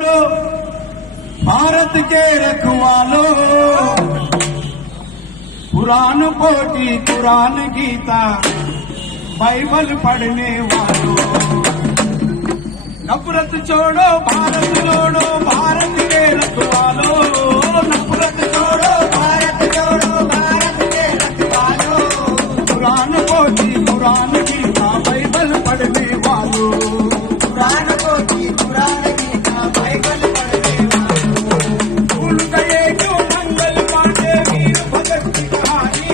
छोड़ो भारत के रखवालो, पुराण कोटि कुरान गीता बाइबल पढ़ने वालों, नफरत छोड़ो भारत जोड़ो, भारत के रखवालो, नफरत छोड़ो भारत जोड़ो, भारत के रखवालो, पुराण कोटि कुरान गीता बाइबल पढ़ने वालों, पुराण कोटि कुरान गीता बाइबल पढ़ने वालों, भूल गए क्यों मंगल पांडे वीर भगत की कहानी,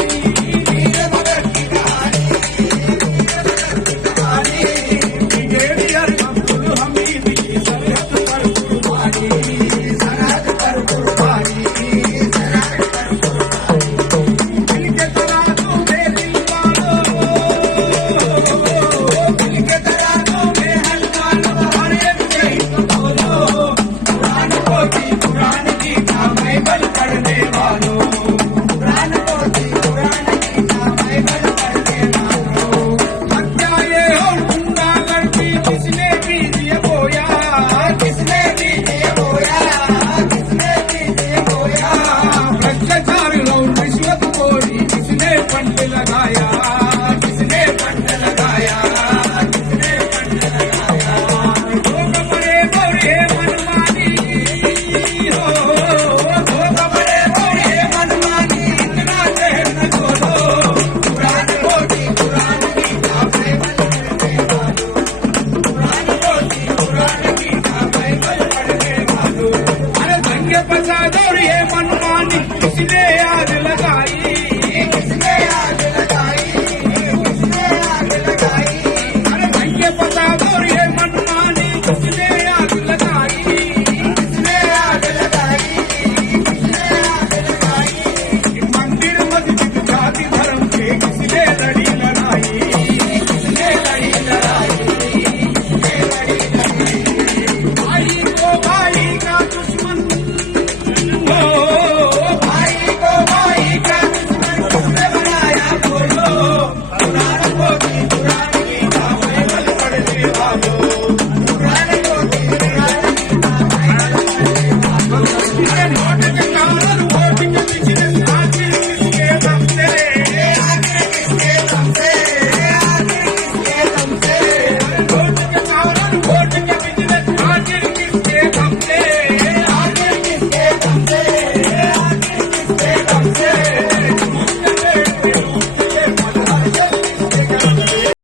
वीर भगत की कहानी, वीर भगत की कहानी, ब्रिगेडियर अब्दुल हमीद की सरहद पर कुर्बानी, सरहद पर कुर्बानी, सरहद पर कुर्बानी, दिल के तराजू में दिल वालों, दिल के तराजू में हलवालों, हर एक शहीद बोलो, पुराण कोटि कुरान गीता बाइबल पढ़ने वालों, पुराण कोटि कुरान गीता बाइबल पढ़ने वालों, हत्या ये हो गुंडागर्दी किसने बीज ये बोया, किसने बीज ये बोया, किसने बीज ये बोया, भ्रष्टाचार और रिश्वतखोरी किसने फंड लगाया, किसने फंड लगाया, किसने फंड लगाया, लोग बड़े बड़े मनमानी हो, लोग बड़े बड़े मनमानी, इतना जहर न खोलो, पुराण कोटि कुरान गीता बाइबल पढ़ने वालों, पुराण कोटि कुरान गीता बाइबल पढ़ने वालों, अरे दंगे फसाद और ये मनमानी इसलिए आज